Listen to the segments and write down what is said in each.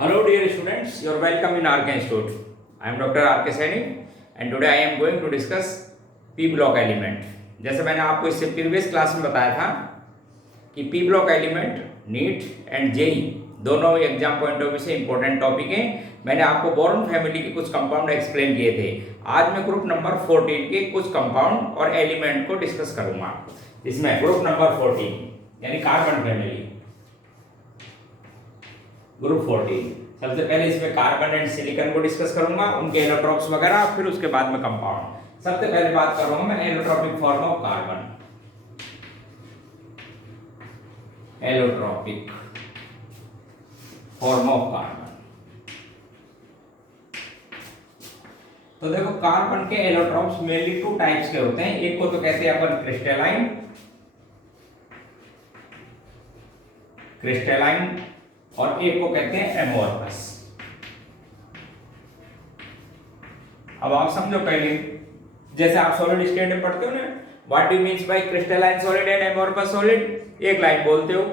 Hello dear students, you are welcome in RK Institute. I am Dr. RK Saini and today I am going to discuss P block element. जैसे मैंने आपको इससे previous class में बताया था कि P block element NEET and JEE दोनों exam point of view से इंपॉर्टेंट टॉपिक हैं। मैंने आपको बोरॉन फैमिली के कुछ कंपाउंड एक्सप्लेन किए थे। आज मैं ग्रुप नंबर 14 के कुछ कंपाउंड और एलिमेंट को डिस्कस करूंगा। इसमें ग्रुप नंबर 14 यानी कार्बन फैमिली ग्रुप 14। सबसे पहले इसमें कार्बन एंड सिलिकॉन को डिस्कस करूंगा, उनके एलोट्रॉप्स वगैरह, फिर उसके बाद में कंपाउंड। सबसे पहले बात करूंगा मैं allotropic form of carbon. Allotropic form of carbon. तो देखो कार्बन के एलोट्रॉप्स मेनली टू टाइप्स के होते हैं। एक को तो कहते हैं अपन क्रिस्टलाइन और एक को कहते हैं एमोर्फस। अब आप समझो पहले, जैसे आप सॉलिड स्टेट में पढ़ते हो ना, what do means by crystalline solid and amorphous solid. एक लाइन बोलते हो,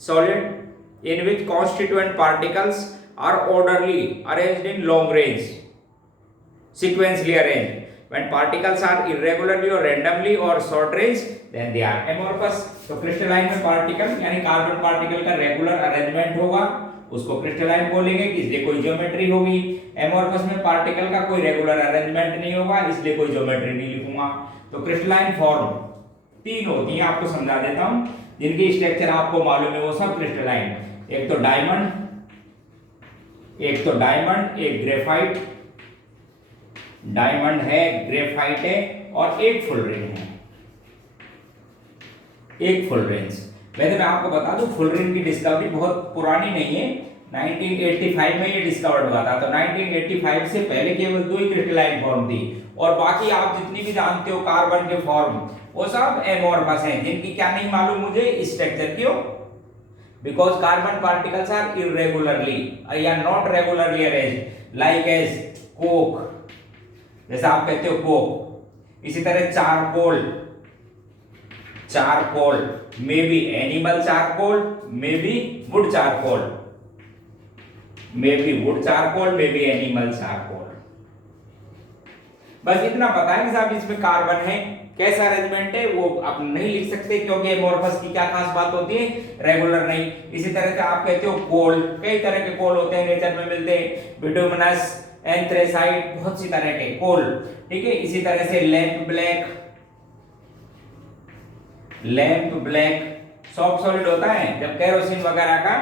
solid in which constituent particles are orderly arranged in long range sequentially arranged. When particles are irregularly or randomly or short range, then they are amorphous. तो crystalline में particle यानी carbon particle का regular arrangement होगा, उसको crystalline बोलेंगे, इसलिए कोई geometry होगी। एमोर्फस में पार्टिकल का कोई रेगुलर अरेंजमेंट नहीं होगा, इसलिए कोई ज्योमेट्री नहीं लिखूंगा। तो क्रिस्टलाइन फॉर्म तीन होती है, आपको समझा देता हूं, जिनकी स्ट्रक्चर आपको मालूम है, वो सब क्रिस्टलाइन। एक तो डायमंड, एक ग्रेफाइट, डायमंड है, ग्रेफाइट है, और एक फुल रिंग है। एक फुल रेंज। वैसे मैं आपको बता दूं, फुल रिंग की डिस्कवरी बहुत पुरानी नहीं है, 1985 में ये डिस्कवर्ड हुआ था। तो 1985 से पहले केवल दो ही क्रिस्टलाइन फॉर्म थी, और बाकी आप जितनी भी जानते हो कार्बन के फॉर्म, वो सब एमोर्फस हैं, जिनकी क्या नहीं मालूम मुझे स्ट्रक्चर। क्यों? Because carbon particles are irregularly या not regularly arranged, like as coke, जैसा आप कहते हो कोक। इसी तरह charcoal maybe animal charcoal, maybe wood charcoal, maybe animal charcoal. बस इतना पता है कि साहब इसमें कार्बन है, कैसा अरेंजमेंट है वो आप नहीं लिख सकते, क्योंकि एमोर्फस की क्या खास बात होती है, रेगुलर नहीं। इसी तरह से आप कहते हो कोल, कई तरह के कोल होते हैं, नेचर में मिलते हैं, बिटुमिनस, एंथ्रेसाइट, बहुत सी तरह के कोल, ठीक है। इसी तरह से लैंप ब्लैक सॉफ्ट सॉलिड होता है, जब केरोसिन वगैरह का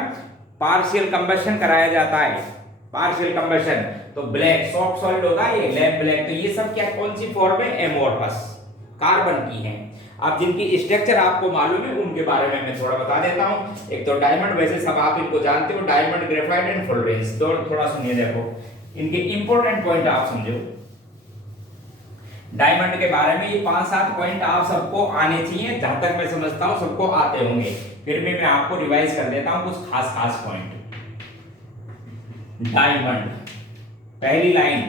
पार्शियल कंबशन कराया जाता है, पार्शियल कंबशन, तो ब्लैक सॉफ्ट सॉलिड होता है, ये लैंप ब्लैक। तो ये सब क्या कौन सी फॉर्म है? एमोर्फस कार्बन की है। अब जिनकी स्ट्रक्चर आपको मालूम है उनके बारे में मैं थोड़ा बता देता हूं। एक तो डायमंड, वैसे सब आप इनको जानते हो, diamond, graphite and full range. तो थोड़ा सुनिए, देखो इनके इंपॉर्टेंट पॉइंट आप समझो। डायमंड के बारे में ये 5-7 पॉइंट आप सबको आने चाहिए, जहां तक मैं समझता हूं सबको आते होंगे, फिर भी मैं आपको रिवाइज कर देता हूं कुछ खास पॉइंट। डायमंड, पहली लाइन,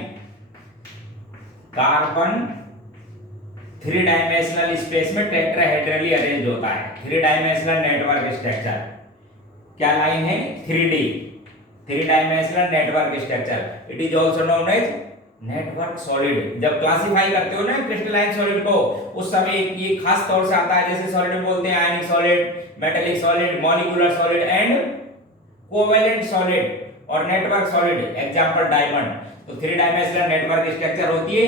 कार्बन 3 डायमेंशनल स्पेस में टेट्राहेड्रली अरेंज होता है, 3 डायमेंशनल नेटवर्क स्ट्रक्चर। क्या लाइन है? 3 dimensional network structure. It is also known as network solid. जब क्लासिफाई करते हो ना क्रिस्टलाइन सॉलिड को, उस समय ये खास तौर से आता है, जैसे सॉलिड में बोलते हैं आयनिक solid, metallic solid, molecular solid and covalent solid और नेटवर्क सॉलिड। Example diamond. तो 3 डायमेंशनल नेटवर्क स्ट्रक्चर होती है।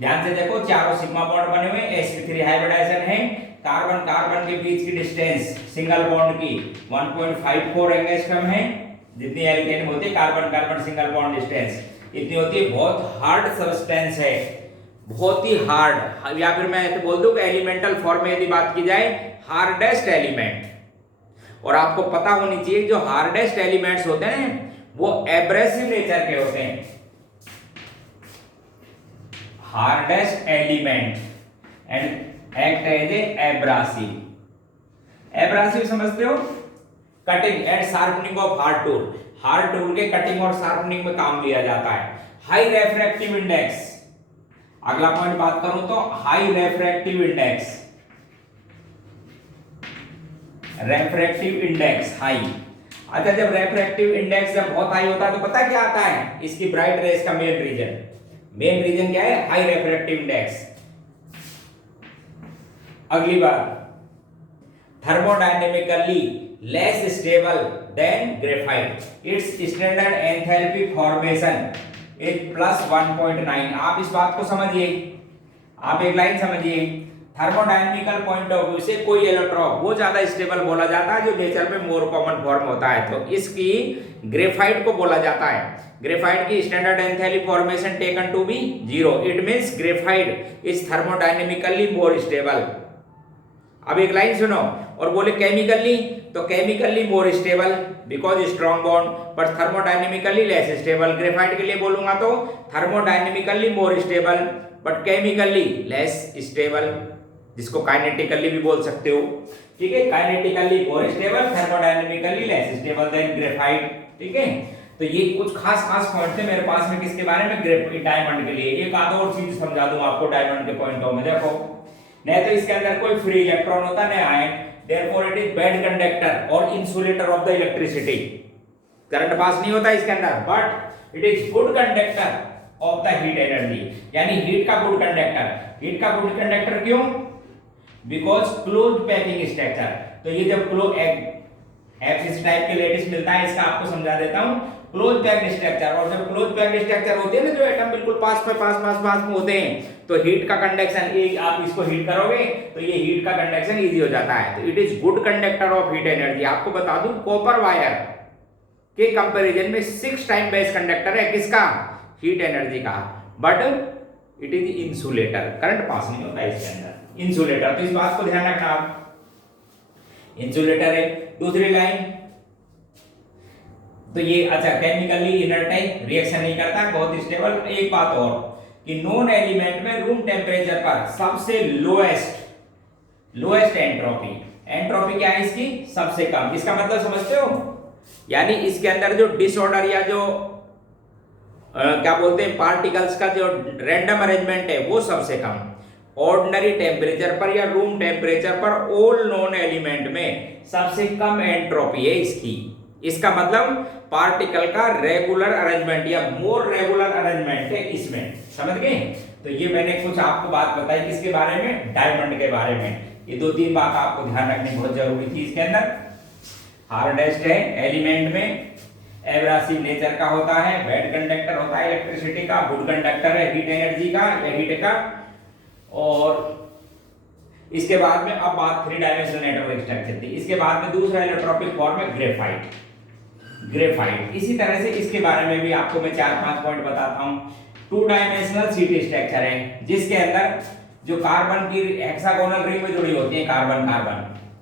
ध्यान से देखो, चारों सिग्मा बॉन्ड बने हुए, sp3 हाइब्रिडाइजेशन है। कार्बन के बीच की डिस्टेंस सिंगल बॉन्ड की 1.54 एंगस्ट्रॉम है। जितनी एल्केन में होती है कार्बन सिंगल बॉन्ड डिस्टेंस इतनी होती है। बहुत हार्ड सब्सटेंस है, बहुत ही हार्ड, या फिर मैं ऐसे बोल दूं कि एलिमेंटल फॉर्म में यदि बात की जाए, हार्डेस्ट एलिमेंट। और आपको पता होनी चाहिए जो हार्डेस्ट एलिमेंट्स होते हैं वो एब्रेसिव नेचर के होते हैं। Hardest element and act as abrasive समझते हो? Cutting and sharpening of hard tool के कटिंग और शार्पनिंग में काम लिया जाता है। हाई रेफ्रैक्टिव इंडेक्स, अगला पॉइंट बात करूं तो हाई रेफ्रैक्टिव इंडेक्स हाई। अच्छा, जब रेफ्रैक्टिव इंडेक्स जब बहुत हाई होता है तो पता क्या आता है इसकी ब्राइट रेस का मेन रीजन क्या है, हाई रेफ्रैक्टिव इंडेक्स। अगली बात, thermodynamically less stable than graphite, it's standard enthalpy formation is +1.9। आप इस बात को समझिए, आप एक लाइन समझिए, थर्मोडायनेमिकल पॉइंट ऑफ व्यू से कोई इलेक्ट्रॉन वो ज्यादा स्टेबल बोला जाता है जो नेचर में मोर कॉमन फॉर्म होता है, तो इसकी ग्रेफाइट को बोला जाता है। ग्रेफाइट की standard enthalpy formation taken to be 0, it means graphite is thermodynamically more stable. अब एक लाइन सुनो, और बोले केमिकली, तो chemically more stable because strong bond, पर थर्मोडायनेमिकली लेस स्टेबल। ग्रेफाइट के लिए बोलूंगा तो thermodynamically more stable but chemically less stable, जिसको काइनेटिकली भी बोल सकते हो, ठीक है, kinetically more stable, thermodynamically less stable than graphite, ठीक है। तो ये कुछ खास पॉइंट थे मेरे पास में किसके बारे में, डायमंड के लिए। एक आध और चीज समझा दूं आपको डायमंड के पॉइंटों में, देखो, नहीं तो इसके अंदर कोई फ्री इलेक्ट्रॉन होता नहीं ion, therefore it is bad conductor और insulator of the electricity, current pass नहीं होता इसके अंदर, but it is good conductor of the heat energy, यानी हीट का गुड कंडक्टर। हीट का गुड कंडक्टर क्यों, बिकॉज क्लोज पैकिंग स्ट्रक्चर। तो ये जब इस टाइप के लेटिस मिलता है, इसका आपको समझा देता हूं, क्लोज पैक्ड स्ट्रक्चर, और जब क्लोज पैक्ड स्ट्रक्चर होते हैं ना, जो एटम बिल्कुल पास में होते हैं, तो हीट का कंडक्शन, आप इसको हीट करोगे तो ये हीट का कंडक्शन इजी हो जाता है, तो it is good conductor of heat energy. आपको बता दूं, कॉपर वायर के कंपैरिजन में 6 टाइम बेस्ट कंडक्टर है किसका, हीट एनर्जी का, but it is insulator, current pass नहीं होता इसके अंदर, इंसुलेटर। तो इस बात को ध्यान रखना आप, इंसुलेटर है। दूसरी लाइन, तो ये अच्छा केमिकली इनर्ट है, रिएक्शन नहीं करता, बहुत स्टेबल। एक बात और कि नॉन एलिमेंट में रूम टेम्परेचर पर सबसे लोएस्ट एंट्रोपी क्या है इसकी, सबसे कम। इसका मतलब समझते हो, यानी इसके अंदर जो डिसऑर्डर या जो क्या बोलते हैं पार्टिकल्स का जो रैंडम अरेंजमेंट है वो सबसे कम। ऑर्डिनरी टेम्परेचर पर या रूम टेम्परेचर पर ऑल नॉन एलिमेंट में सबसे कम एंट्रोपी है इसकी। इसका मतलब पार्टिकल का रेगुलर अरेंजमेंट या मोर रेगुलर अरेंजमेंट है इसमें, समझ गए। तो ये मैंने कुछ आपको बात बताई किसके बारे में, डायमंड के बारे में। ये 2-3 बात आपको ध्यान रखनी बहुत जरूरी थी इसके अंदर। हार्डेस्ट है एलिमेंट में, एब्रासिव नेचर का होता है, बैड कंडक्टर होता है इलेक्ट्रिसिटी का, गुड कंडक्टर है हीट एनर्जी का या हीट का। और इसके बाद में अब बात 3 डायमेंशनल नेटवर्क स्ट्रक्चर थी। इसके बाद में दूसरा इलेक्ट्रोपिक फॉर्म है ग्रेफाइट। इसी तरह से इसके बारे में भी आपको मैं 4-5 पॉइंट बताता हूं। 2 डायमेंशनल सीटी स्ट्रक्चर है जिसके अंदर जो कार्बन की हेक्सागोनल रिंग में जुड़ी होती है, कार्बन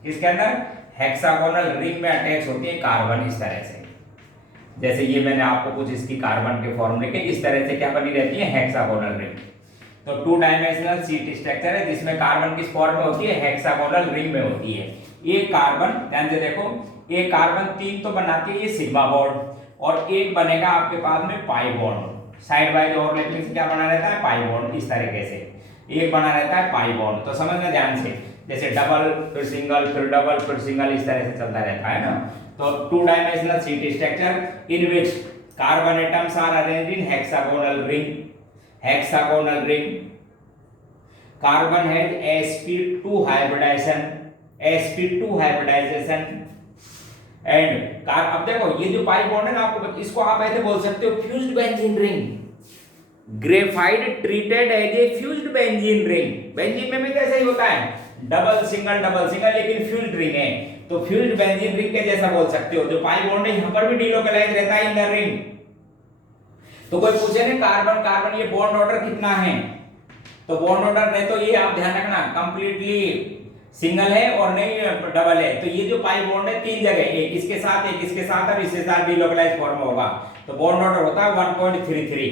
इसके अंदर हेक्सागोनल रिंग में अटैच होती है कार्बन, इस तरह से। जैसे ये मैंने आपको कुछ इसकी कार्बन के फॉर्म लिखे, इस तरह से क्या बनी रहती है, हेक्सागोनल रिंग। तो 2 डायमेंशनल सीट स्ट्रक्चर है जिसमें कार्बन किस फॉर्म में होती है, हेक्सागोनल रिंग में होती है। एक कार्बन, ध्यान से देखो, एक कार्बन 3 तो बनाती है ये सिग्मा बॉन्ड, और एक बनेगा आपके पास में pi bond. Side by overlapping से क्या बना रहता है, पाई बॉन्ड, इस तरीके से एक बना रहता है पाई बॉन्ड। तो समझना ध्यान से, जैसे डबल फिर सिंगल फिर डबल फिर सिंगल, इस तरह से चलता रहता है ना। तो 2 dimensional sheet structure in which carbon atoms are arranged in hexagonal ring. Carbon has sp2 hybridization and अब देखो ये जो पाई बॉन्ड है ना, आपको इसको आप ऐसे बोल सकते हो fused benzene ring. Graphite treated as a fused benzene ring. Benzene में भी कैसे ही होता है, डबल सिंगल, लेकिन फ्यूज्ड रिंग है, तो फ्यूज्ड बेंजीन रिंग के जैसा बोल सकते हो। जो पाई बॉन्ड है यहाँ पर भी डिलोकलाइज रहता है इन द रिंग। तो कोई पूछे ना कार्बन ये बॉन्ड ऑर्डर कितना है, तो बॉन्ड ऑर्डर नहीं, तो ये आप ध्यान रखना कंप्लीटली सिंगल है और नहीं डबल है। तो ये जो पाई बॉन्ड है 3 जगह, एक इसके साथ और इसके साथ डिलोकलाइज फॉर्म होगा, तो बॉन्ड ऑर्डर होता है 1.33।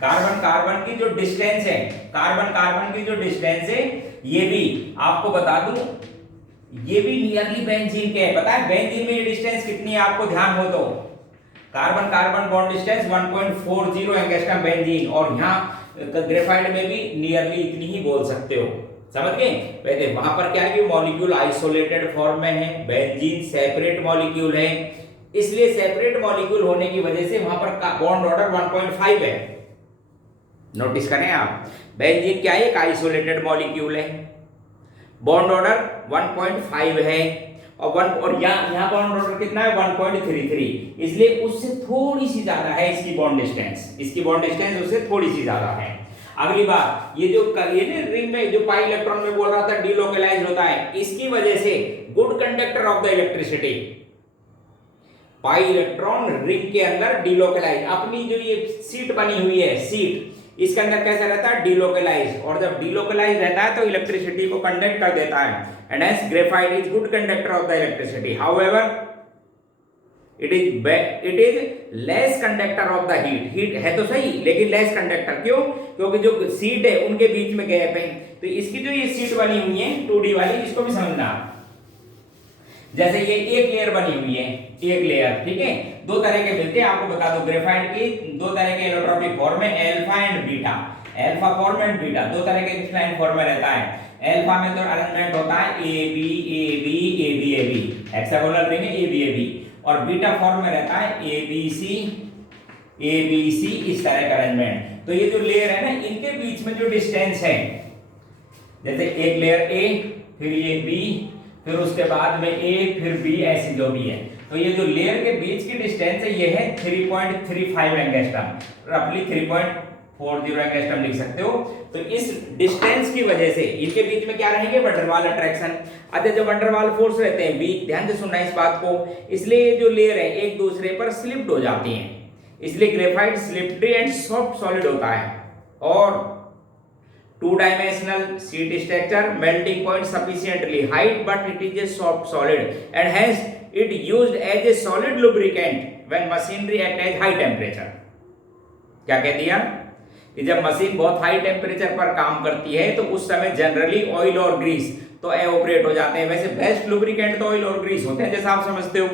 कार्बन की जो डिस्टेंस है, कार्बन की जो डिस्टेंस है, ये भी आपको बता दूं, ये भी नियरली बेंजीन के है। पता है बेंजीन में ये डिस्टेंस कितनी है, आपको ध्यान हो तो carbon bond distance 1.40 angstrom benzene, और यहाँ ग्रेफाइट में भी नियरली इतनी ही बोल सकते हो। समझ गए? वैसे वहां पर क्या है कि मॉलिक्यूल आइसोलेटेड फॉर्म में है, बेंजीन सेपरेट मॉलिक्यूल है, इसलिए सेपरेट मॉलिक्यूल होने की वजह से वहां पर बॉन्ड ऑर्डर 1.5 है। नोटिस करें आप, बेंजीन क्या है? एक आइसोलेटेड मॉलिक्यूल है, बॉन्ड ऑर्डर 1.5 है, और यहाँ बॉन्ड ऑर्डर कितना है? 1.33, इसलिए उससे थोड़ी सी ज्यादा है इसकी बॉन्ड डिस्टेंस, उससे थोड़ी सी ज्यादा है। अगली बात, ये रिंग में जो पाई इलेक्ट्रॉन में बोल रहा था डीलोकलाइज होता है, इसकी वजह से good conductor of the electricity, pi electron ring के अंदर डीलोकलाइज, अपनी जो ये सीट बनी हुई है, सीट इसके अंदर कैसा रहता है? डीलोकलाइज, और जब डीलोकलाइज रहता है तो इलेक्ट्रिसिटी को कंडक्ट कर देता है, and hence graphite is good conductor of the electricity. However it is less conductor of the heat है तो सही, लेकिन लेस कंडक्टर क्यों? क्योंकि जो सीट है उनके बीच में गैप है, तो इसकी जो ये सीट बनी हुई है 2D वाली, इसको भी समझना। जैसे ये एक लेयर बनी हुई है, एक लेयर, ठीक है, दो तरह के मिलते हैं, आपको बता दो ग्रेफाइट की दो तरह के एलोट्रोपिक फॉर्म है, alpha and beta, alpha form and beta, दो तरह के क्रिस्टलाइन फॉर्म में रहता है। अल्फा में तो अरेंजमेंट होता है A B A B A B A B, hexagonal ring है ए बी ए बी, और बीटा फॉर्म में रहता है ए बी सी, इस तरह का अरेंजमेंट। तो ये जो लेयर है ना, इनके बीच में जो डिस्टेंस है, जैसे एक लेयर ए, फिर ये बी, फिर उसके बाद में ए, फिर बी, ऐसी जो भी है, तो ये जो लेयर के बीच की डिस्टेंस है ये है 3.35 एंगस्ट्रॉम, रफली 3.40 एंगस्ट्रॉम लिख सकते हो। तो इस डिस्टेंस की वजह से इनके बीच में क्या रहेंगे? Van der Waals attraction. अच्छा, जो वंडरवाल फोर्स रहते हैं वीक, ध्यान से सुनना इस बात को, इसलिए ये जो लेयर है एक दूसरे पर स्लिप्ड हो जाती हैं, इसलिए graphite slippery and soft solid होता है। और two dimensional sheet structure, melting point sufficiently high, but it is a soft solid and hence it used as a solid lubricant when machinery at as high temperature. क्या कह दिया कि जब machine बहुत high temperature पर काम करती है तो उस समय जनरली ऑयल और ग्रीस तो एवोपरेट हो जाते हैं। वैसे बेस्ट लुब्रिकेंट तो ऑयल और ग्रीस होते हैं जैसा आप समझते हो,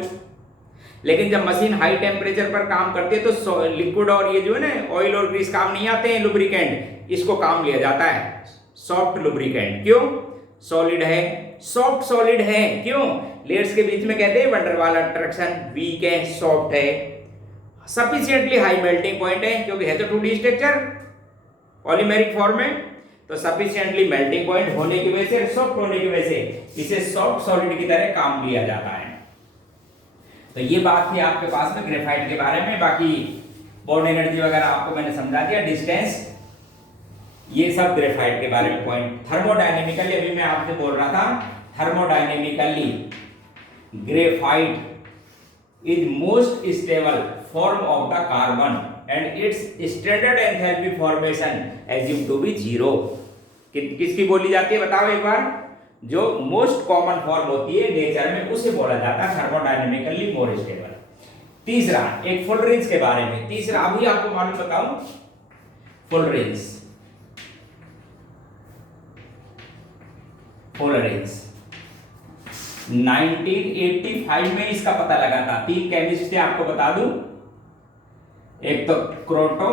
लेकिन जब मशीन हाई टेम्परेचर पर काम करती है तो लिक्विड और ये जो है ना ऑयल और ग्रीस काम नहीं आते हैं लुब्रिकेंट, इसको काम लिया जाता है सॉफ्ट लुब्रिकेंट। क्यों? सॉलिड है, सॉफ्ट सॉलिड है, क्यों? लेयर्स के बीच में कहते हैं वंडरवाल अट्रैक्शन, वीक है, सॉफ्ट है, सफिशिएंटली हाई मेल्टिंग पॉइंट है क्योंकि है तो 2D स्ट्रक्चर पॉलीमेरिक फॉर्म में, तो सफिशिएंटली मेल्टिंग पॉइंट होने की वजह से, सॉफ्ट होने की वजह से इसे सॉफ्ट सॉलिड की तरह काम लिया जाता है। तो ये बात थी आपके पास में ग्रेफाइट के बारे में। बाकी बॉन्ड एनर्जी वगैरह आपको मैंने समझा दिया, डिस्टेंस, ये सब ग्रेफाइट के बारे में पॉइंट। थर्मोडायनेमिकली अभी मैं आपसे बोल रहा था, thermodynamically graphite is most stable form of the carbon and its standard enthalpy formation assume to be 0। किसकी बोली जाती है बताओ एक बार? जो मोस्ट कॉमन फॉर्म होती है नेचर में उसे बोला जाता है थर्मोडायनेमिकली मोर स्टेबल। तीसरा एक फुलरेंज के बारे में, तीसरा अभी आपको मालूम बताऊं, फुलरेंज 1985 में इसका पता लगा था। 3 केमिस्ट थे आपको बता दूं, एक तो क्रोटो,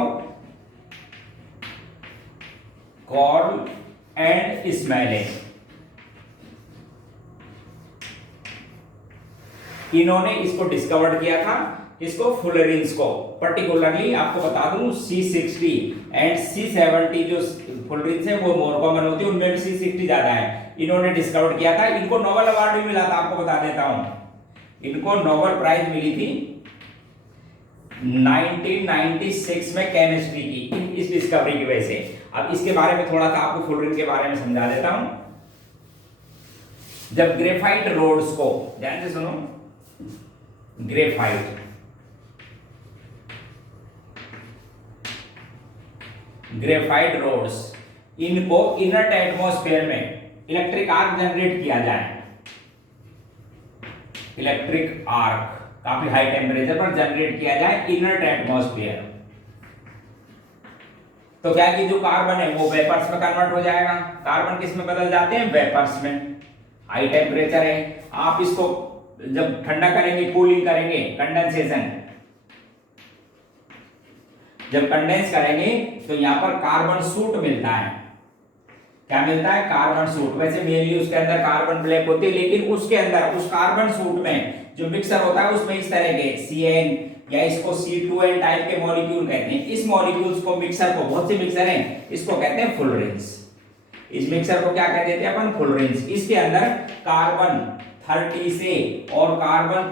कॉर्ल एंड स्मेले। इन्होंने इसको डिस्कवर्ड किया था, इसको फुलरेंज को। पर्टिकुलरली आपको बता दूं C60 एंड C70 जो फुलरेंज है वो मोर कॉमन होती है, उनमें भी C60 ज्यादा है। इन्होंने डिस्कवर किया था, इनको नोबेल अवार्ड भी मिला था, आपको बता देता हूं, इनको नोबेल प्राइज मिली थी 1996 में केमिस्ट्री की, इस डिस्कवरी की वजह से। अब इसके बारे में थोड़ा सा आपको फुलरेंज के बारे में समझा देता हूं। जब ग्रेफाइट रोड्स को, ध्यान से सुनो, ग्रेफाइट रोड्स, इनको इनर्ट एटमॉस्फेयर में इलेक्ट्रिक आर्क जनरेट किया जाए, इलेक्ट्रिक आर्क काफी हाई टेम्परेचर पर जनरेट किया जाए इनर्ट एटमॉस्फेयर, तो क्या कि जो कार्बन है वो वेपर्स में कन्वर्ट हो जाएगा। कार्बन किस में बदल जाते हैं? वेपर्स में। हाई टेम्परेचर है, आप इसको जब ठंडा करेंगे, कूलिंग करेंगे, कंडेंसेशन, जब कंडेंस करेंगे तो यहां पर कार्बन सूट मिलता है, क्या मिलता है? Carbon suit. वैसे मेनली उसके अंदर कार्बन ब्लैक होती है, लेकिन उसके अंदर उस कार्बन सूट में जो मिक्सर होता है उसमें इस तरह के CN या इसको C2N टाइप के मॉलिक्यूल कहते हैं। इस मॉलिक्यूल्स को, मिक्सर को, बहुत से मिक्सर हैं, इसको कहते हैं फुलरेंस। इस मिक्सर को क्या कह देते हैं अपन? फुलरेंस। इसके अंदर कार्बन 30 से और कार्बन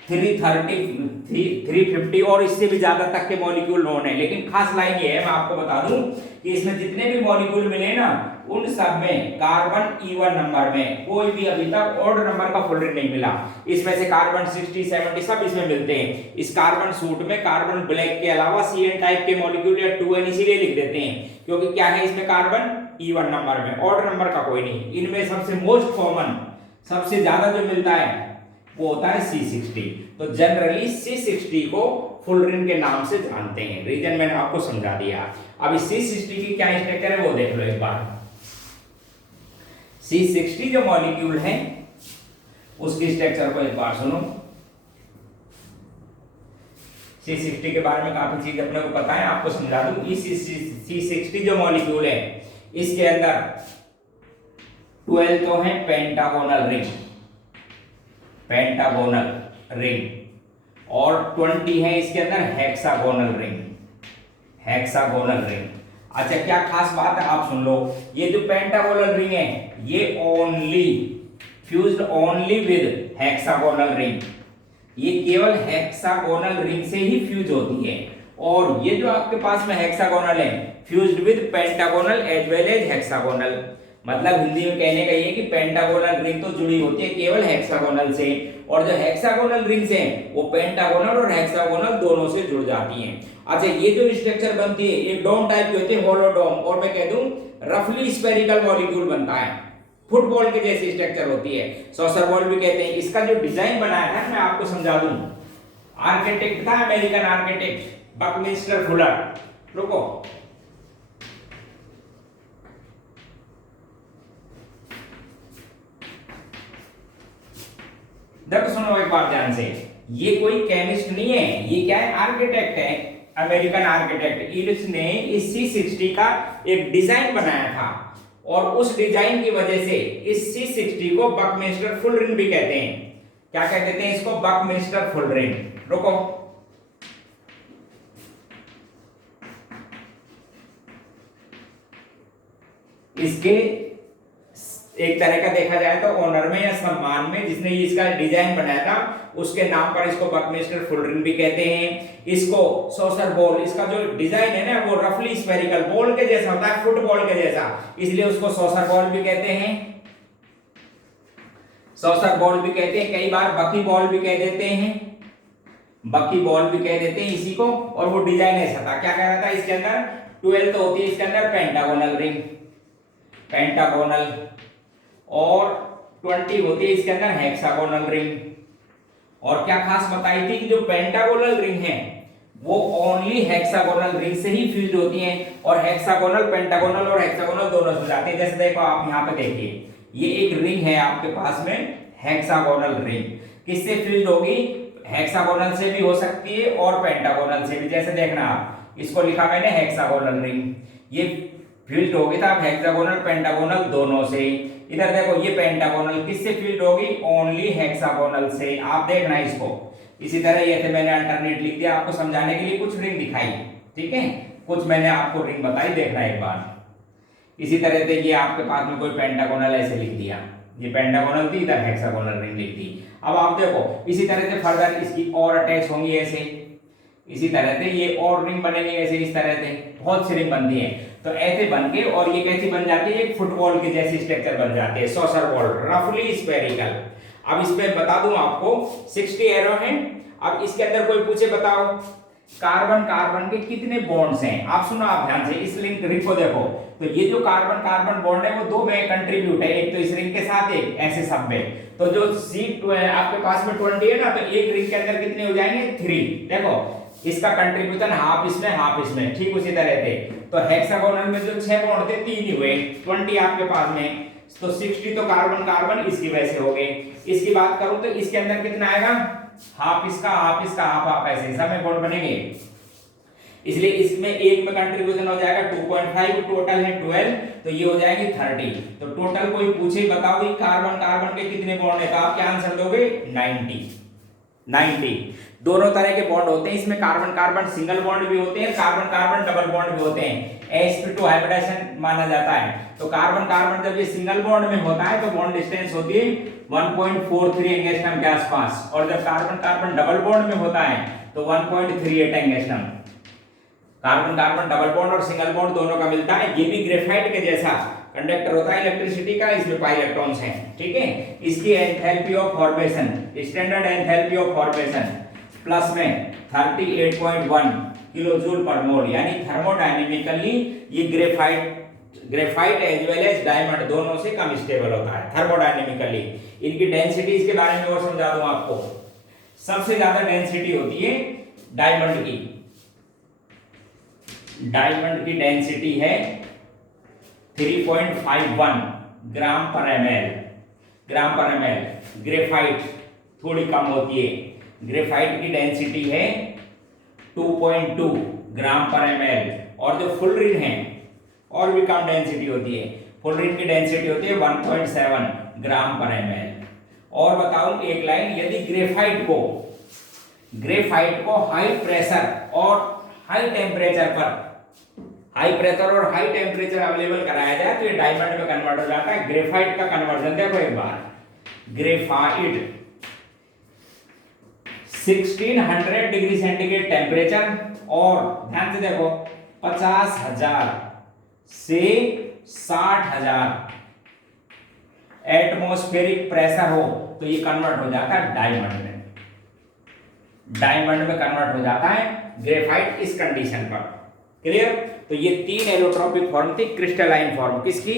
350 और इससे भी ज्यादा तक के मॉलिक्यूल नोन है। लेकिन खास लाइन ये है, मैं आपको बता दूं कि इसमें जितने भी मॉलिक्यूल मिले ना, उन सब में कार्बन इवन नंबर में कोई भी अभी तक ऑड नंबर का फुलरेन नहीं मिला। इसमें से कार्बन 60, 70 सब इसमें मिलते हैं। इस कार्बन सूट में कार्बन ब्लैक के अलावा CN टाइप के मॉलिक्यूल या 2N इसीलिए लिख देते हैं क्योंकि क्या है, इसमें कार्बन इवन नंबर में, ऑड नंबर का कोई नहीं। इनमें सबसे मोस्ट कॉमन, सबसे ज्यादा जो मिलता है वो होता है C60। तो जनरली C60 को फुलरेन के नाम से जानते हैं। रीजन मैंने आपको समझा दिया। अब इस C60 की क्या स्ट्रक्चर है वो देख लो एक बार। C60 जो मॉलिक्यूल है उसकी स्ट्रक्चर को एक बार सुनो। C60 के बारे में काफी चीज अपने को पता है, आपको समझा दूं। इस C60 जो मॉलिक्यूल है इसके अंदर 12 तो है पेंटागोनल रिंग, पेंटागोनल रिंग, और 20 है इसके अंदर हेक्सागोनल रिंग, हेक्सागोनल रिंग। अच्छा, क्या खास बात है आप सुन लो। ये जो पेंटागोनल रिंग है ये only fused only with hexagonal ring, ये केवल हेक्सागोनल रिंग से ही फ्यूज होती है। और ये जो आपके पास में हेक्सागोनल है fused with pentagonal as well as hexagonal. मतलब हिंदी में कहने का ये कि पेंटागोनल रिंग तो जुड़ी होती है केवल हेक्सागोनल से, और जो हेक्सागोनल रिंग्स हैं वो पेंटागोनल और हेक्सागोनल दोनों से जुड़ जाती हैं। अच्छा, ये जो स्ट्रक्चर बनती है एक डोम टाइप की होती है, होलोडोम, और मैं कह दूं रफली स्फेरिकल मॉलिक्यूल बनता है, फुटबॉल के जैसी स्ट्रक्चर होती है, सॉसर बॉल भी कहते हैं। इसका जो डिजाइन बनाया है मैं आपको समझा दूं। आर्किटेक्ट था अमेरिकन आर्किटेक्ट बकमिंस्टर फुलर। रुको, देखो सुनो एक बार ध्यान से। ये कोई केमिस्ट नहीं है, ये क्या है? आर्किटेक्ट है, अमेरिकन आर्किटेक्ट। इसने इस C60 का एक डिजाइन बनाया था और उस डिजाइन की वजह से इस C60 को बकमिंस्टर फुलरेन भी कहते हैं। क्या कहते हैं इसको? बकमिंस्टर फुलरेन। रुको, इसके एक तरह का देखा जाए तो ऑनर में या सम्मान में जिसने इसका डिजाइन बनाया था उसके नाम पर इसको बकमिंस्टर फुलरेन भी कहते हैं। इसको सॉसर बॉल, इसका जो डिजाइन है ना वो रफली स्फेरिकल बॉल के जैसा होता है, फुटबॉल के जैसा, इसलिए उसको सॉसर बॉल भी कहते हैं, सॉसर बॉल भी कहते हैं। कई बार बकी बॉल भी कह देते हैं, बकी बॉल भी कह देते हैं इसी को। और वो डिजाइन ऐसा था, क्या कह रहा था, इसके अंदर 12 तो होती है इसके अंदर पेंटागोनल रिंग, पेंटागोनल, और 20 होती है इसके अंदर हेक्सागोनल रिंग। और क्या खास बताई थी कि जो पेंटागोनल रिंग है वो ओनली हेक्सागोनल रिंग से ही फ्यूज होती हैं, और हेक्सागोनल, पेंटागोनल और हेक्सागोनल दोनों से जाते हैं। जैसे देखो आप यहाँ पे देखिए, ये एक रिंग है आपके पास में हेक्सागोनल रिंग, किससे फ्यूज होगी? हेक्सागोनल से भी हो सकती है और पेंटागोनल से भी। जैसे देखना आप, इसको लिखा मैंने हेक्सागोनल रिंग, ये फ्यूज होगी था हेक्सागोनल पेंटागोनल दोनों से। इधर देखो ये पेंटागोनल किससे फ्यूज होगी? ओनली हेक्सागोनल से। आप देखना इसको इसी तरह, ये थे मैंने अल्टरनेट लिख दिया आपको समझाने के लिए, कुछ रिंग दिखाई, ठीक है, कुछ मैंने आपको रिंग बताई, देखना एक बार। इसी तरह से ये आपके पास में कोई पेंटागोनल ऐसे लिख दिया, ये पेंटागोनल थी, इधर हेक्सागोनल रिंग लिख दी। अब आप देखो इसी तरह से फर्दर इसकी और अटैच होंगी ऐसे, इसी तरह से ये और रिंग बनेंगे ऐसे, इस तरह से बहुत सी रिंग बनती है। तो ऐसे बन के, और ये कैसी बन जाती है? एक फुटबॉल के जैसी स्ट्रक्चर बन जाती है, सॉसर बॉल, रफली स्फेरिकल। अब इसमें बता दूं आपको 60 एरो हैं। अब इसके अंदर कोई पूछे बताओ कार्बन कार्बन के कितने बॉन्ड्स हैं? आप सुनो आप ध्यान से, इस लिंक रिंग को देखो। तो ये जो कार्बन कार्बन बॉन्ड है वो दो में कंट्रीब्यूट है, एक तो इस रिंग के साथ, एक ऐसे सब में। तो जो आपके पास में 20 है ना, तो एक रिंग के अंदर कितने हो जाएंगे? 3। देखो इसका कंट्रीब्यूशन हाफ इसमें हाफ इसमें, ठीक उसी तरह थे। तो हेक्सागोनल में जो 6 बॉन्ड थे 3 ही हुए, 20 आपके पास में, तो 60 तो कार्बन कार्बन इसकी वजह से हो गए। इसकी बात करूं तो इसके अंदर कितना आएगा? हाफ इसका हाफ इसका हाफ हाफ, ऐसे सब में बॉन्ड बनेंगे। इसलिए इसमें एक में कंट्रीब्यूशन हो जाएगा 2.5, टोटल है 12, तो ये हो जाएगी 30। तो टोटल कोई पूछे बताओ भाई कार्बन कार्बन के कितने बॉन्ड है, तो आप क्या आंसर दोगे 90। दोनों तरह के बॉन्ड होते हैं इसमें, कार्बन कार्बन सिंगल बॉन्ड भी होते हैं, कार्बन कार्बन डबल बॉन्ड भी होते हैं, sp2 हाइब्रिडाइजेशन माना जाता है। तो कार्बन कार्बन जब ये सिंगल बॉन्ड में होता है तो बॉन्ड डिस्टेंस होती है 1.43 एंगस्ट्रॉम के आसपास, और जब कार्बन कार्बन डबल बॉन्ड में होता है तो 1.38 angstrom. Carbon carbon double bond और सिंगल बॉन्ड दोनों का मिलता है। ये भी ग्रेफाइट के जैसा कंडक्टर होता है इलेक्ट्रिसिटी का, इसमें पाई इलेक्ट्रॉन्स हैं, ठीक है। इसकी enthalpy of formation, standard enthalpy of formation plus में 38.1 किलो जूल पर मोल, यानी थर्मोडायनेमिकली ये graphite as well as diamond दोनों से कम स्टेबल होता है थर्मोडायनेमिकली। इनकी डेंसिटी इसके बारे में और समझा दूं आपको। सबसे ज्यादा डेंसिटी होती है डायमंड की। डायमंड की डेंसिटी है 3.51 ग्राम पर ml। ग्रेफाइट थोड़ी कम होती है, ग्रेफाइट की डेंसिटी है 2.2 ग्राम पर ml। और जो फुलरिन है और भी कम डेंसिटी होती है, फुलरिन की डेंसिटी होती है 1.7 ग्राम पर ml। और बताऊं एक लाइन, यदि ग्रेफाइट को हाई प्रेशर और हाई टेम्परेचर अवेलेबल कराया जाए तो ये डायमंड में कन्वर्ट हो जाता है। ग्रेफाइट का कन्वर्जन देखो एक बार, ग्रेफाइट 1600 डिग्री सेंटीग्रेड टेम्परेचर और ध्यान से देखो 50,000 से 60,000 एटमॉस्फेरिक प्रेशर हो तो ये कन्वर्ट हो जाता है डायमंड में कन्वर्ट हो जाता है ग्रेफाइट इस कंडीशन पर। क्लियर? तो ये तीन एलोट्रोपिक फॉर्म थी, क्रिस्टलाइन फॉर्म किसकी,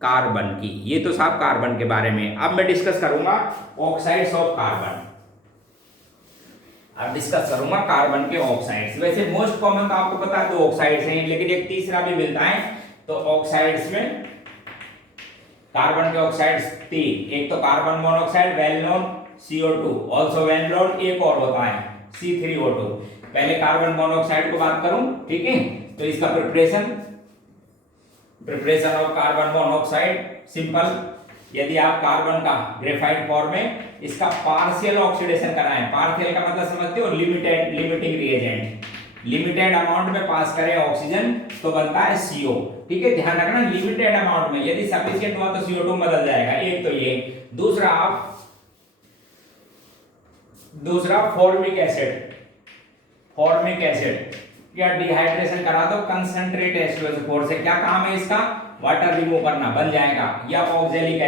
कार्बन की। ये तो साहब कार्बन के बारे में। अब मैं डिस्कस करूंगा ऑक्साइड्स ऑफ कार्बन। अब डिस्कस करूंगा कार्बन के ऑक्साइड्स। वैसे मोस्ट कॉमन तो आपको पता है 2 ऑक्साइड्स हैं, लेकिन एक तीसरा भी मिलता है। तो ऑक्साइड्स में कार्बन के ऑक्साइड्स 3, एक तो carbon monoxide well known CO2, also well known एक और होता है C3O2। पहले कार्बन मोनोऑक्साइड को बात करूं, ठीक है। तो इसका preparation of carbon monoxide simple. यदि आप कार्बन का ग्रेफाइट फॉर्म में इसका पार्शियल ऑक्सीडेशन कराएं, पार्शियल का मतलब समझते हो, लिमिटिंग रिएजेंट, लिमिटेड अमाउंट में पास करें ऑक्सीजन तो बनता है CO, ठीक है। ध्यान रखना लिमिटेड अमाउंट में, यदि सफिशिएंट हुआ तो CO2 बदल जाएगा। एक तो ये, दूसरा फॉर्मिक एसिड या डिहाइड्रेशन करा दो कंसंट्रेट H2SO4 से। क्या काम है इसका, वाटर रिमूव करना, बन जाएगा। या ऑक्जेलिक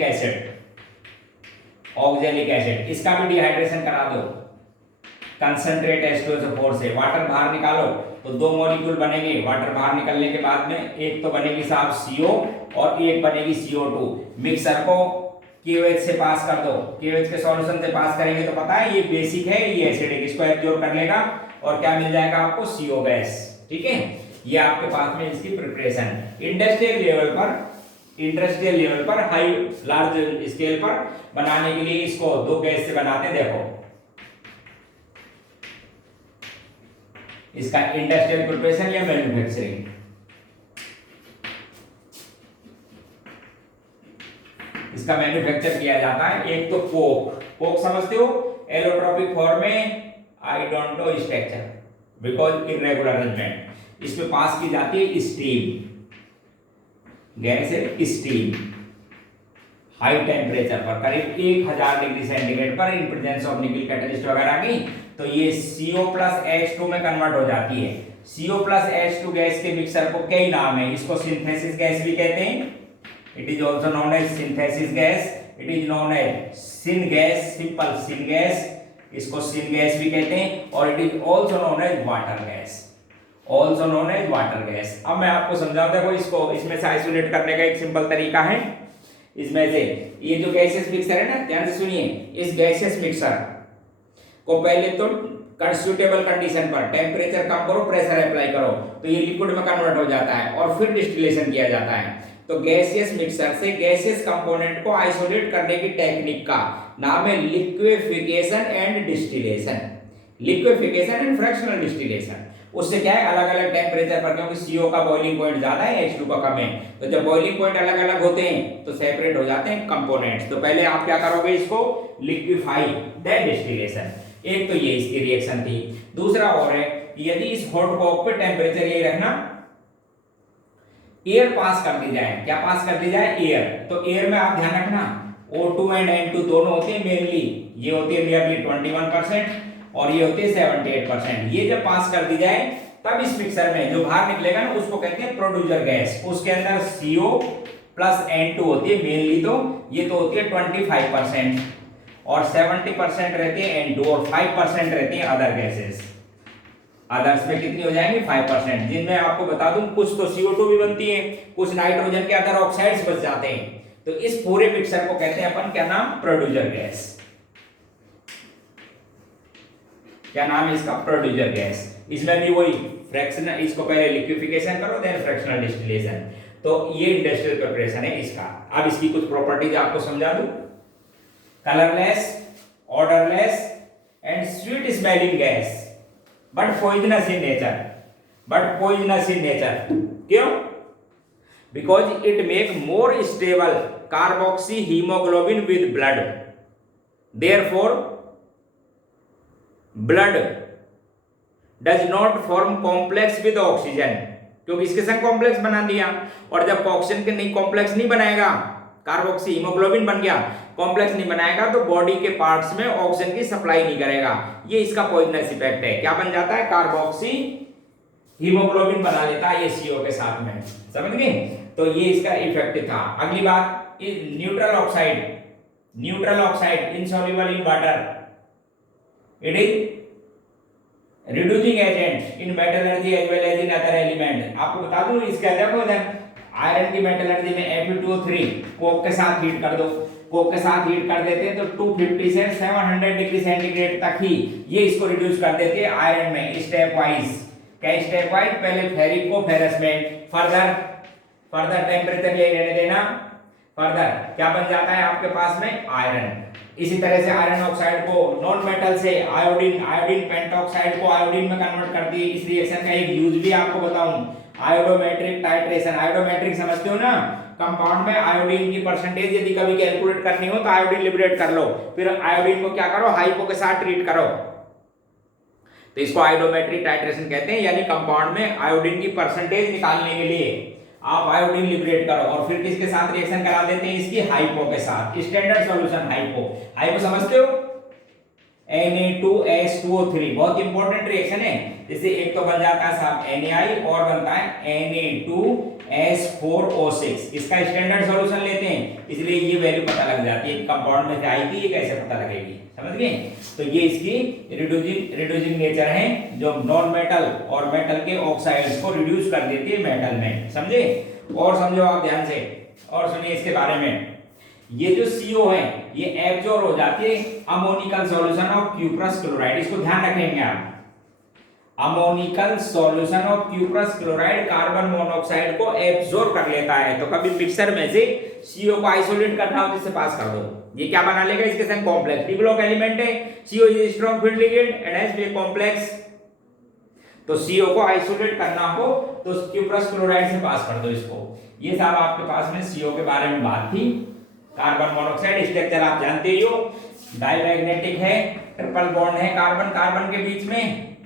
एसिड इसका भी डिहाइड्रेशन करा दो कंसंट्रेट H2SO4 से। वाटर बाहर निकालो तो 2 मॉलिक्यूल बनेंगे। वाटर बाहर निकलने के बाद में एक तो बनेगी साहब CO और एक बनेगी CO2। मिक्सर को KOH से पास कर दो, KOH के सॉल्यूशन से पास करेंगे तो पता है ये बेसिक है, ये एसिडिक, इसको एब्जॉर्ब कर लेगा और क्या मिल जाएगा आपको, CO गैस, ठीक है। ये आपके पास में इसकी प्रिपरेशन। इंडस्ट्रियल लेवल पर हाई लार्ज स्केल पर बनाने के लिए इसको 2 गैस से बनाते हैं। देखो इसका इंडस्ट्रियल प्रिपरेशन या मैन्युफैक्चरिंग। इसका मैन्युफैक्चर किया जाता है। एक तो कोक समझते हो, एलोट्रोपिक फॉर्म में I don't know structure because irregular arrangement. इसमें पास की जाती है स्टीम गैस है, स्टीम हाई टेम्परेचर पर करीब 1000 डिग्री सेंटीग्रेड पर इन प्रेजेंस ऑफ निकल कैटलिस्ट वगैरह की, तो ये CO प्लस H2 में कन्वर्ट हो जाती है। CO प्लस H2 गैस के मिक्सर को कई नाम है, इसको सिंथेसिस गैस भी कहते हैं। It is also known as synthesis gas. It is known as syngas, simple syngas, इसको syngas भी कहते हैं। और it is also known as water gas। अब मैं आपको समझाऊं, देखो इसको इसमें से आइसोलेट करने का एक सिंपल तरीका है। इसमें से ये जो गैसियस मिक्सर है ना, ध्यान से सुनिए, इस गैसियस मिक्सर को पहले तो सूटेबल कंडीशन पर टेम्परेचर कम करो, प्रेशर अप्लाई करो तो ये लिक्विड में कन्वर्ट हो जाता है और फिर डिस्टिलेशन किया जाता है। तो गैसियस मिक्सर से गैसियस कंपोनेंट को आइसोलेट करने की टेक्निक का नाम है liquefaction and distillation. Liquefaction and fractional distillation. उससे क्या है, अलग अलग टेम्परेचर पर, क्योंकि CO का बॉइलिंग पॉइंट ज्यादा है, H2 का कम है, तो जब बॉइलिंग पॉइंट अलग अलग होते हैं तो सेपरेट हो जाते हैं कंपोनेंट्स। तो पहले आप क्या करोगे, इसको लिक्विफाई देन डिस्टिलेशन। एक तो ये इसकी रिएक्शन थी। दूसरा और है कि यदि इस हॉट कॉक पे टेम्परेचर ये रखना, एयर पास कर दी जाए, क्या पास कर दी जाए, एयर। तो एयर में आप ध्यान रखना O2 एंड N2 दोनों होते हैं मेनली, ये होती है नियरली 21% और ये होती है 78%। ये जब पास कर दी जाए तब इस मिक्सर में जो बाहर निकलेगा ना उसको कहते हैं प्रोड्यूसर गैस। उसके अंदर CO प्लस N2 होती है मेनली, तो ये तो होती है 25% और 70% रहती है N2 और 5% रहती है अदर गैसेस। अदर्स में कितनी हो जाएंगी, 5%, जिनमें आपको बता दूं कुछ तो CO2 भी बनती है, कुछ नाइट्रोजन के अदर ऑक्साइड्स बच जाते हैं। तो इस पूरे मिक्सर को कहते हैं अपन, क्या नाम, प्रोड्यूसर गैस। क्या नाम है इसका, प्रोड्यूसर गैस। इसमें भी वही फ्रैक्शनल, इसको पहले लिक्विफिकेशन करो देन फ्रैक्शनल डिस्टिलेशन। तो ये इंडस्ट्रियल प्रिपरेशन है इसका। अब इसकी कुछ प्रॉपर्टीज आपको समझा दूं। Colourless, odourless and sweet smelling gas, but poisonous in nature. But poisonous in nature क्यों? Because it make more stable carboxy haemoglobin with blood, therefore blood does not form complex with oxygen, क्योंकि इसके संग complex बना दिया, और जब oxygen के नहीं कॉम्प्लेक्स नहीं बनाएगा, कार्बोक्सी हीमोग्लोबिन बन गया, कॉम्प्लेक्स नहीं बनाएगा तो बॉडी के पार्ट्स में ऑक्सीजन की सप्लाई नहीं करेगा। ये इसका पॉइजनस इफेक्ट है। क्या बन जाता है, कार्बोक्सी हीमोग्लोबिन बना लेता है ये CO के साथ में, समझ गए? तो ये इसका इफेक्ट था। अगली बात, neutral oxide, neutral oxide insoluble in water, it is reducing agent in metallurgy as well as in other element. आपको बता दूं इसके देखो इधर आयरन की मेटलर्जी में Fe2O3 कोक के साथ हीट कर दो, कोक के साथ हीट कर देते हैं तो 250 से 700 डिग्री सेंटीग्रेड तक ही ये इसको रिड्यूस कर देते हैं आयरन में, स्टेप वाइज। क्या स्टेप वाइज? पहले फेरिक को फेरस में, फर्दर टेम्परेचर ले लेने देना, फर्दर क्या बन जाता है आपके पास में, आयरन। इसी तरह से आयरन ऑक्साइड को नॉन मेटल से आयोडीन पेंटॉक्साइड को आयोडीन में कन्वर्ट कर दी। इस रिएक्शन का एक यूज भी आपको बताऊं, आयोडोमेट्रिक टाइट्रेशन। आयोडोमेट्रिक समझते हो ना, कंपाउंड में आयोडीन की परसेंटेज यदि कभी कैलकुलेट करनी हो तो आयोडीन लिबरेट कर लो, फिर आयोडीन को क्या करो, हाइपो के साथ ट्रीट करो, तो इसको आयोडोमेट्रिक टाइट्रेशन कहते हैं। यानी कंपाउंड में आयोडीन की परसेंटेज निकालने के लिए आप आयोडीन लिबरेट करो और फिर किसके साथ रिएक्शन करा देते हैं, इसकी हाइपो के साथ। स्टैंडर्ड सॉल्यूशन हाइपो समझते हो, Na2S2O3 बहुत इंपॉर्टेंट रिएक्शन है। जैसे एक तो बन जाता है साहब Na और बनता है Na2S4O6। इसका स्टैंडर्ड सॉल्यूशन लेते हैं, इसलिए ये वैल्यू पता लग जाती है कंपाउंड में से आई थी, ये कैसे पता लगेगी, समझ गए? तो ये इसकी रिड्यूसिंग नेचर है, जो नॉन मेटल और मेटल के ऑक्साइड्स को रिड्यूस कर देती है मेटल में, समझे? और समझो आप ध्यान से और सुनिए इसके बारे में। ये जो CO है ये एब्जॉर्ब हो जाती है ammoniacal solution of cuprous chloride, इसको ध्यान रखेंगे आप। Ammoniacal solution of cuprous chloride carbon monoxide को एब्जॉर्ब कर लेता है। तो कभी मिक्सर में से CO को आइसोलेट करना हो जिससे पास कर दो, ये क्या बना लेगा, इसके संग कॉम्प्लेक्स डी ब्लॉक एलिमेंट है, CO is strong field ligand and has B complex. तो CO को आइसोलेट करना हो तो क्यूप्रस क्लोराइड से पास कर दो इसको। ये साहब आपके पास में CO के बारे में बात थी। कार्बन मोनोऑक्साइड स्ट्रक्चर आप जानते ही हो, डायमैग्नेटिक है, ट्रिपल बॉन्ड है कार्बन कार्बन के बीच में,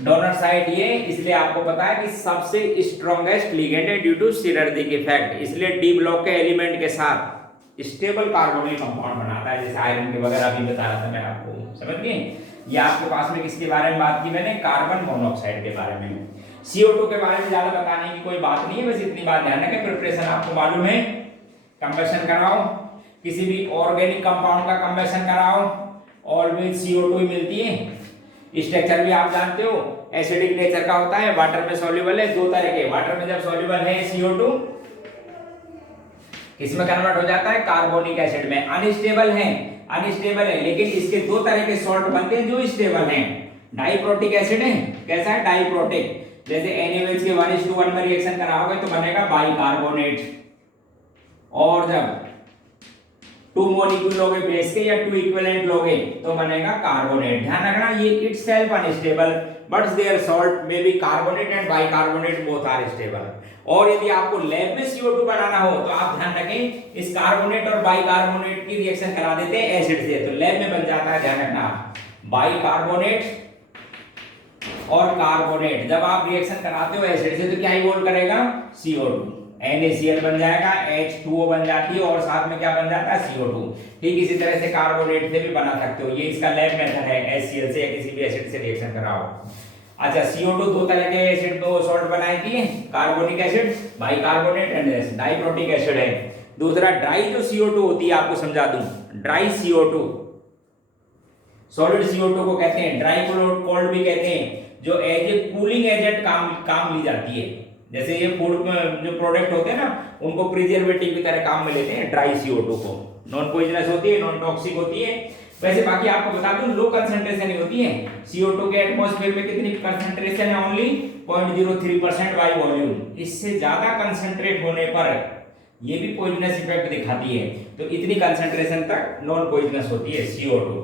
डोनर साइड ये, इसलिए आपको पता है कि सबसे स्ट्रॉन्गेस्ट लिगेंड है ड्यू टू सिनर्जिक इफेक्ट, इसलिए डी ब्लॉक के एलिमेंट के साथ स्टेबल कार्बोनिल कंपाउंड बनाता है, जैसे आयरन के वगैरह भी बता रहा था मैं आपको, समझ गए? ये आपके पास में किसके बारे में बात की मैंने, कार्बन मोनोऑक्साइड के बारे में। CO2 के बारे में ज्यादा बताने की कोई बात नहीं है, बस इतनी बात ध्यान रखें, प्रिपरेशन आपको मालूम है, कंबशन कराओ, किसी भी ऑर्गेनिक कंपाउंड का कंबशन कराओ, ऑलवेज CO2 ही मिलती है। स्ट्रक्चर भी आप जानते हो, एसिडिक नेचर का होता है, वाटर में सॉल्युबल है, दो तरह के, वाटर में जब सॉल्युबल है CO2 इसमें कन्वर्ट हो जाता है कार्बोनिक एसिड में, अनस्टेबल है, लेकिन इसके दो तरह के सॉल्ट बनते हैं जो स्टेबल हैं। डाइप्रोटिक एसिड है, कैसा है, डाइप्रोटिक, जैसे NaOH के 1:1 में रिएक्शन कराओगे तो बनेगा बाइकार्बोनेट, और जब टू मॉलिक्यूल लोगे बेस के या टू इक्विवेलेंट लोगे तो बनेगा कार्बोनेट। ध्यान रखना ये itself unstable but their salt may be carbonate and bicarbonate both are stable. और यदि आपको लैब में CO2 बनाना हो तो आप ध्यान रखें इस कार्बोनेट और बाइकार्बोनेट की रिएक्शन करा देते हैं एसिड से, तो लैब में बन जाता है, ध्यान रखना, बाइकार्बोनेट और कार्बोनेट। जब आप रिएक्शन कराते हो एसिड से तो क्या ही बोल करेगा, CO2, NaCl बन जाएगा, H2O बन जाती है और साथ में क्या बन जाता है, CO2। ठीक इसी तरह से कार्बोनेट से भी बना सकते हो, ये इसका लैब मेथड है, HCl से या किसी भी एसिड से रिएक्शन कराओ। अच्छा, CO2 दो तरह के एसिड दो सॉल्ट बनाई थी, carbonic acid, bicarbonate and diprotic acid है। दूसरा ड्राई जो CO2 होती है आपको समझा दूं, ड्राई CO2, सॉलिड CO2 को कहते हैं ड्राई कोल्ड भी कहते हैं, जो एज ए कूलिंग एजेंट काम ली जाती है। जैसे ये फूड जो प्रोडक्ट होते हैं ना उनको प्रिजर्वेटिव की तरह काम में लेते हैं ड्राई CO2 को, नॉन पॉइजनस होती है, नॉन टॉक्सिक होती है। वैसे बाकी आपको बता दूं लो कंसंट्रेशन ही होती है, CO2 के एटमॉस्फेयर में कितनी कंसंट्रेशन है, ओनली 0.03% बाय वॉल्यूम। इससे ज्यादा कंसंट्रेट होने पर ये भी पॉइजनस इफेक्ट दिखाती है, तो इतनी कंसंट्रेशन तक नॉन पॉइजनस होती है CO2।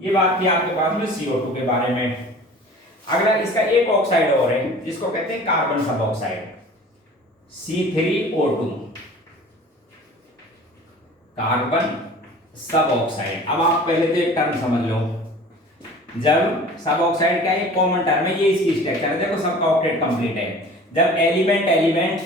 ये बात थी आपके पास में CO2 के बारे में। अगला इसका एक ऑक्साइड और है जिसको कहते हैं कार्बन सब ऑक्साइड, C3O2, कार्बन सब ऑक्साइड। अब आप पहले तो एक टर्म समझ लो, जब सब ऑक्साइड क्या है, कॉमन टर्म है, ये इसकी स्ट्रक्चर है, देखो सबका ऑक्टेट कंप्लीट है। जब एलिमेंट एलिमेंट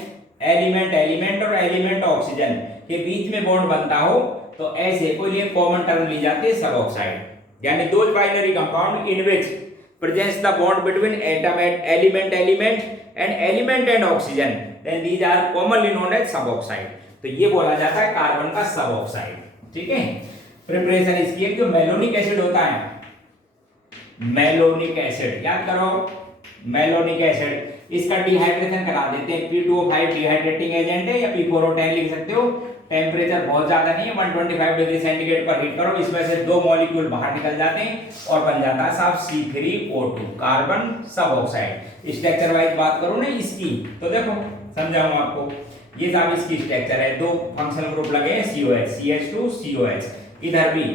एलिमेंट एलिमेंट और एलिमेंट ऑक्सीजन के बीच में बॉन्ड बनता हो तो ऐसे कोई लिए कॉमन टर्म ली जाती है सब ऑक्साइड, यानी दो binary compound in which presents the bond between atom and element and oxygen, then these are commonly known as suboxide। तो ये बोला जाता है कार्बन का सब ऑक्साइड। ठीक है, प्रिपरेशन इसकी है, जो मेलोनिक एसिड होता है, मेलोनिक एसिड याद करो, मेलोनिक एसिड इसका डिहाइड्रेशन करा देते हैं, P2O5 डिहाइड्रेटिंग एजेंट है, या P4O10 लिख सकते हो। टेम्परेचर बहुत ज्यादा नहीं है, 125 डिग्री सेंटीग्रेड पर हीट करो, इसमें से दो मॉलिक्यूल बाहर निकल जाते हैं और बन जाता है साहब C3O2, कार्बन सब ऑक्साइड। स्ट्रक्चर वाइज बात करूं ना इसकी, तो देखो समझाऊं आपको, ये साहब इसकी स्ट्रक्चर है, दो फंक्शनल ग्रुप लगे हैं COH, CH2 COH, इधर भी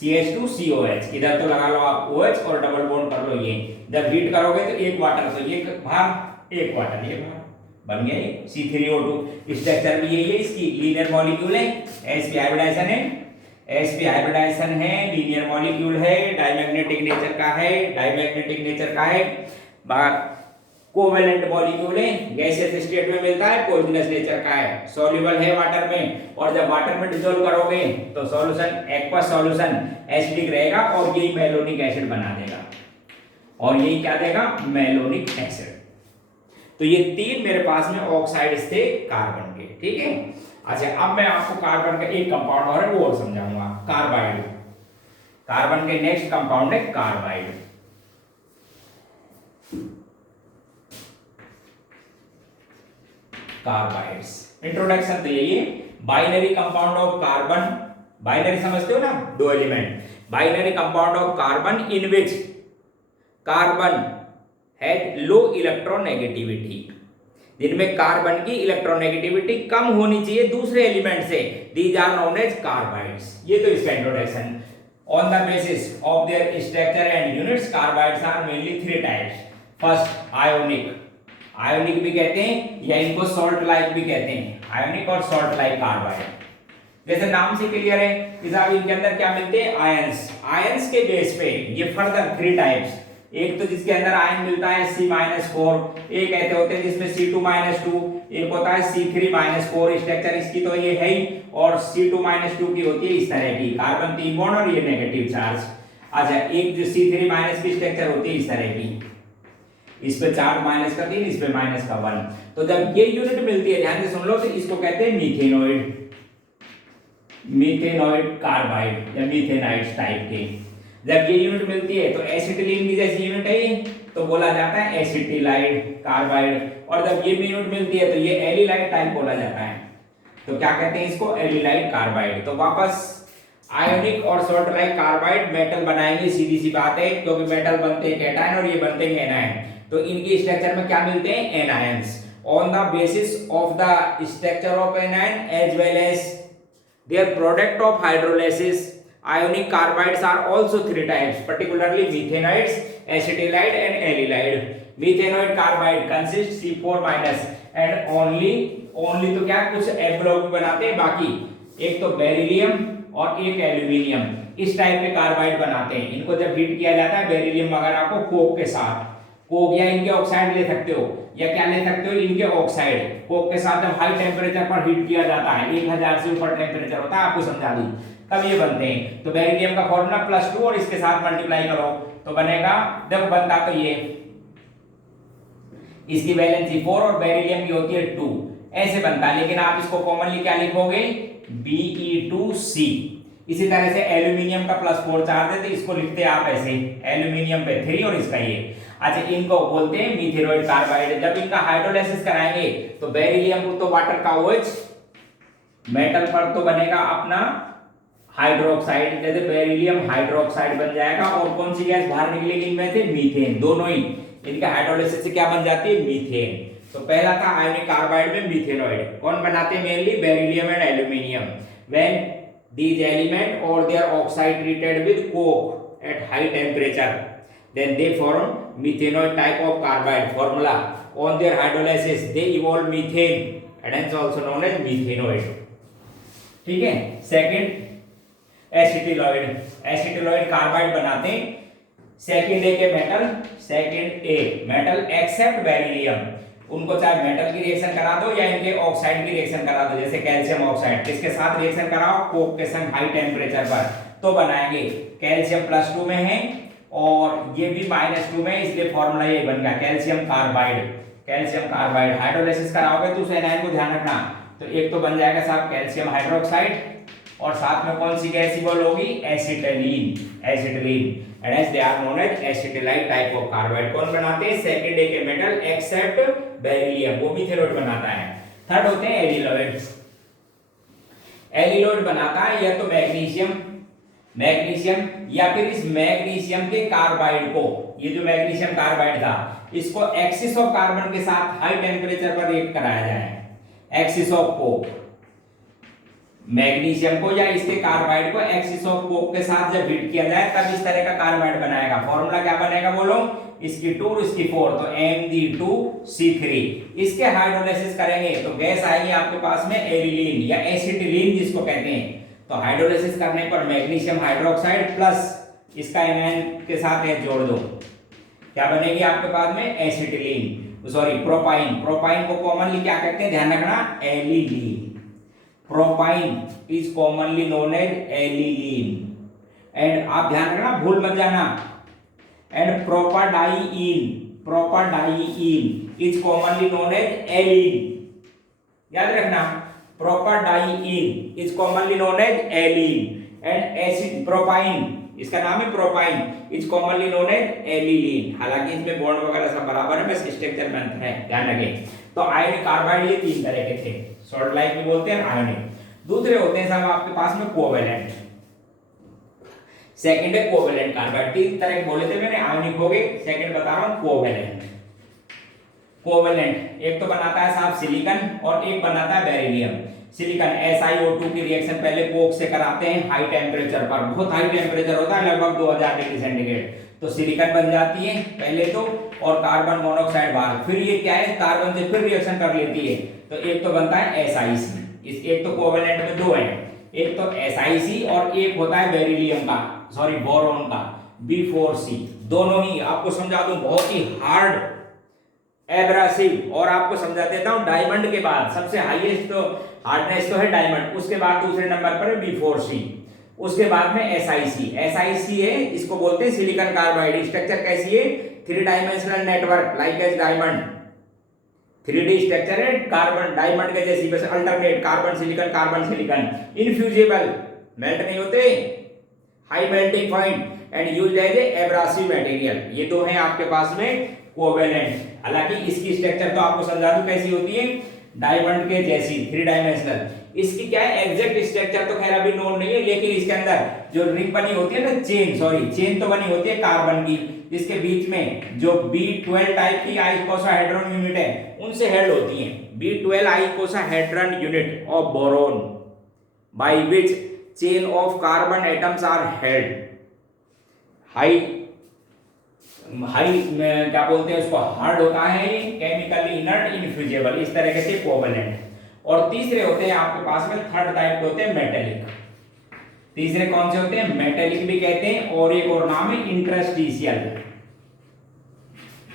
CH2 COH, इधर तो लगा लो आप OH और डबल बॉन्ड कर लो, ये जब हीट करोगे तो एक वाटर, तो ये बाहर एक वाटर, ये बाहर बन गया C3O2। स्ट्रक्चर भी यही है, इसकी लीनियर मॉलिक्यूल है, sp हाइब्रिडाइजेशन है, sp हाइब्रिडाइजेशन है, लीनियर मॉलिक्यूल है, डायमैग्नेटिक नेचर का है, डायमैग्नेटिक नेचर का है, कोवेलेंट मॉलिक्यूल है, गैसियस स्टेट में मिलता है, पॉइजनस नेचर का है, सॉल्युबल है वाटर में, और जब वाटर में डिसॉल्व करोगे तो सॉल्यूशन एक्वस सॉल्यूशन एसिडिक रहेगा और यही मेलोनिक एसिड बना देगा, और यही क्या देगा, मेलोनिक एसिड। तो ये तीन मेरे पास में ऑक्साइड्स थे कार्बन के। ठीक है, अच्छा अब मैं आपको कार्बन का एक कंपाउंड और है वो और समझाऊंगा, कार्बाइड। कार्बन के नेक्स्ट कंपाउंड है कार्बाइड। कार्बाइड्स इंट्रोडक्शन तो यही है, binary compound of carbon, binary समझते हो ना, दो element, binary compound of carbon in which carbon had low electronegativity, जिनमें कार्बन की इलेक्ट्रोनेगेटिविटी कम होनी चाहिए दूसरे एलिमेंट से, these are known as carbides. ये तो इसका introduction. On the basis of their structure and units carbides are mainly three types. First ionic, ionic भी कहते हैं या इनको सॉल्ट लाइक भी कहते हैं, आयोनिक और सॉल्ट लाइक कार्बाइड। जैसे नाम से क्लियर है कि साहब इनके अंदर क्या मिलते हैं, आयंस। आयंस के बेस पे ये फर्दर थ्री टाइप्स, एक तो जिसके अंदर आयन मिलता है C-4, एक ऐसे होते हैं जिसमें C2-2, एक होता है C3-4, स्ट्रक्चर इसकी तो ये है ही, और C2-2 की होती है इस तरह की, कार्बन 3 बॉन्ड और ये नेगेटिव चार्ज। अच्छा, एक जो C3- की स्ट्रक्चर होती है इस तरह की, इस पे चार्ज -3, इस पे -1। तो जब ये यूनिट मिलती है, ध्यान से सुन लो, तो इसको कहते हैं मीथेनॉइड, मीथेनॉइड कार्बाइड या मीथेनाइड्स टाइप के। जब ये यूनिट मिलती है तो एसिटिलीन की जैसी यूनिट है ये, तो बोला जाता है एसिटिलाइड कार्बाइड, और जब ये यूनिट मिलती है तो ये एलिलाइड टाइप बोला जाता है, तो क्या कहते हैं इसको, एलिलाइड कार्बाइड। तो वापस आयोनिक और सॉल्ट लाइक कार्बाइड मेटल बनाएंगे, सीधी सी बात है, क्योंकि मेटल बनते हैं कैटायन और ये बनते हैं एनायन, तो इनकी स्ट्रक्चर में क्या मिलते हैं, anions. On the basis of the structure of anion as well as Their product of hydrolysis, ionic carbides are also three types, particularly methanoids, acetylide and aldehyde. Methanoid carbide consists C4 minus and only तो क्या कुछ F block बनाते हैं, बाकी एक तो beryllium और एक एल्यूमिनियम, इस टाइप के कार्बाइड बनाते हैं। इनको जब हीट किया जाता है, बेरिलियम वगैरह को कोक के साथ, कोक या इनके ऑक्साइड ले सकते हो, या क्या ले सकते हो, इनके ऑक्साइड कोक के साथ जब हाई टेम्परेचर पर हीट किया जाता है, 1000 से ऊपर टेम्परेचर होता है, आपको समझा दी, तब ये बनते हैं। तो बेरिलियम का फॉर्मूला +2 और इसके साथ मल्टीप्लाई करो तो बनेगा, देखो बनता तो ये, इसकी वैलेंसी 4 और बेरिलियम की होती है 2, ऐसे बनता है। लेकिन आप इसको कॉमनली क्या लिखोगे, Be2C। इसी तरह से एल्यूमिनियम का +4 चार्ज है, तो इसको लिखते हैं आप ऐसे, एल्यूमिनियम पे 3 और इसका ये। अच्छा, इनको बोलते हैं मीथेनॉइड कार्बाइड। जब इनका हाइड्रोलाइसिस कराएंगे तो बेरिलियम को तो वाटर का OH, मेटल पर तो बनेगा अपना हाइड्रोक्साइड, जैसे बेरिलियम हाइड्रोक्साइड बन जाएगा, और कौन सी गैस बाहर निकलेगी इनमें से, मीथेन। दोनों ही इनका हाइड्रोलाइसिस से क्या बन जाती है, मीथेन। तो पहला था आयनिक कार्बाइड में मीथेनॉइड, कौन बनाते हैं, mainly beryllium and aluminium. When these element or their oxide treated with coke at high temperature, then they form methanoid type of carbide. Formula: on their hydrolysis they evolve methane and hence also known as methanoid. ठीक है। Second एसिटिलॉइड, एसिटिलॉइड carbide बनाते हैं second A के metal, second A metal except beryllium. उनको चाहे metal की reaction करा दो या इनके ऑक्साइड की रिएक्शन करा दो, जैसे कैल्शियम ऑक्साइड, किसके साथ रिएक्शन कराओ, कोक के संग हाई टेम्परेचर पर, तो बनाएंगे। कैल्शियम +2 में है और ये भी -2 में, इसलिए फॉर्मूला ये बन गया calcium carbide. Calcium carbide hydrolysis कराओगे तो उस एनायन को ध्यान रखना, तो एक तो बन जाएगा साहब कैल्शियम हाइड्रोक्साइड, और साथ में कौन सी गैस इवॉल्व होगी, acetylene, acetylene, and as they are known as acetylide type of carbide। कौन बनाते हैं, सेकंड ए के मेटल एक्सेप्ट बेरिलियम, वो मीथेनॉइड बनाता है। थर्ड होते हैं एलिलॉइड। एलिलॉइड बनाता है या तो मैग्नीशियम, मैग्नीशियम या फिर इस मैग्नीशियम के कार्बाइड को, ये जो मैग्नीशियम कार्बाइड था, इसको एक्सिस ऑफ कार्बन के साथ हाई टेम्परेचर पर रिएक्ट कराया जाए। एक्सिस ऑफ कोक, मैग्नीशियम को या इसके कार्बाइड को एक्सिस ऑफ कोक के साथ जब हीट किया जाए तब इस तरह का कार्बाइड बनाएगा। फॉर्मूला क्या बनेगा बोलो, इसकी 2 और इसकी 4, तो Mg2C3। इसके हाइड्रोलाइसिस करेंगे तो गैस आएगी आपके पास में एरिलीन या एसिटिलीन जिसको कहते हैं। तो हाइड्रोलाइसिस करने पर मैग्नीशियम हाइड्रोक्साइड प्लस इसका एनायन के साथ जोड़ दो, क्या बनेगी आपके पास में, एसिटिलीन, सॉरी प्रोपाइन। प्रोपाइन को कॉमनली क्या कहते हैं, ध्यान रखना, एलिलीन। Propine is commonly known as aniline, and आप ध्यान रखना, भूल मत जाना। And propadiene, propadiene is commonly known as alene, याद रखना, propadiene is commonly known as alene, and acid propine, इसका नाम है propyne, is commonly known as allylene. हालांकि इसमें बॉन्ड वगैरह सब बराबर है, बस स्ट्रक्चर में अंतर है, ध्यान रखें। तो आयनिक कार्बाइड ये 3 तरह के थे, शॉर्ट लाइफ में बोलते हैं आयनिक। दूसरे होते हैं साहब आपके पास में कोवेलेंट। सेकंड है कोवेलेंट कार्बाइड, 3 तरह के बोले थे मैंने, आयनिक हो गए, सेकंड बता रहा हूं कोवेलेंट। कोवेलेंट एक तो बनाता है साहब सिलिकॉन और एक बनाता है बेरिलियम। सिलिकॉन SiO2 की रिएक्शन पहले कोक से कराते हैं हाई टेम्परेचर पर, बहुत हाई टेम्परेचर होता है, लगभग 2000 डिग्री सेंटीग्रेड, तो सिलिकॉन बन जाती है पहले तो, और कार्बन मोनोऑक्साइड बाहर, फिर ये क्या है, कार्बन से फिर रिएक्शन कर लेती है, तो एक तो बनता है SiC। इस एक तो कोवेलेंट में 2 है, एक तो SiC और एक होता है बेरिलियम का, सॉरी बोरॉन का, B4C। दोनों ही आपको समझा दूं, बहुत ही हार्ड एब्रेसिव, और आपको समझा देता हूं डायमंड के बाद सबसे हाईएस्ट तो हार्डनेस तो है डायमंड, उसके बाद दूसरे नंबर पर है B4C, उसके बाद में SiC है, इसको बोलते हैं सिलिकॉन कार्बाइड। स्ट्रक्चर कैसी है, 3 dimensional network like as diamond, 3D structure है कार्बन डायमंड के जैसी, बस alternate carbon silicon, infusible, melt नहीं होते, high melting point and used as abrasive material. ये 2 हैं आपके पास में कोवेलेंट। हालांकि इसकी स्ट्रक्चर तो आपको समझा दूं कैसी होती है, डायमंड के जैसी 3 डायमेंशनल। इसकी क्या है एग्जैक्ट स्ट्रक्चर तो खैर अभी नोन नहीं है, लेकिन इसके अंदर जो रिंग बनी होती है ना, चेन तो बनी होती है कार्बन की, जिसके बीच में जो B12 टाइप की आइकोसाहेड्रॉन यूनिट है उनसे हेल्ड होती है। B12 icosahedron unit of boron, by which chain of carbon atoms are held, high क्या बोलते हैं उसको, हार्ड होता है, केमिकली इनर्ट, इनफ्यूजेबल, इस तरीके से कोवलेंट। और तीसरे होते हैं आपके पास में, थर्ड टाइप के होते हैं मेटेलिक। तीसरे कौन से होते हैं, मेटेलिक भी कहते हैं, और एक और नाम है इंटरस्टिशियल।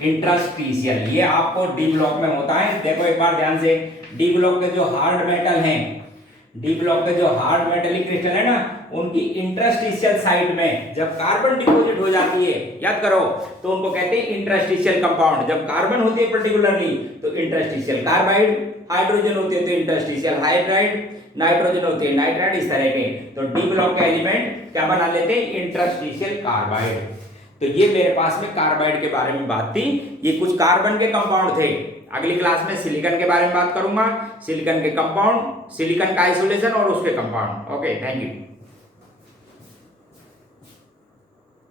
इंटरस्टिशियल ये आपको डी ब्लॉक में होता है। देखो एक बार ध्यान से, डी ब्लॉक के जो हार्ड मेटल हैं, डी ब्लॉक के जो हार्ड मेटेलिक क्रिस्टल है ना, उनकी इंटरस्टिशियल साइड में जब कार्बन डिपॉजिट हो जाती है, याद करो, तो उनको कहते हैं इंटरस्टिशियल कंपाउंड। जब कार्बन होती है पर्टिकुलरली तो इंटरस्टिशियल कार्बाइड, हाइड्रोजन होती है तो इंटरस्टिशियल हाइड्राइड, नाइट्रोजन होती है नाइट्राइड, इस तरह के। तो डी ब्लॉक के एलिमेंट क्या बना लेते हैं, इंटरस्टिशियल कार्बाइड। तो ये मेरे पास में कार्बाइड के बारे में बात थी। ये कुछ कार्बन के कंपाउंड थे। अगली क्लास में सिलिकॉन के बारे में बात करूंगा, सिलिकॉन के कंपाउंड, सिलिकॉन का आइसोलेशन और उसके कंपाउंड। Okay, thank you.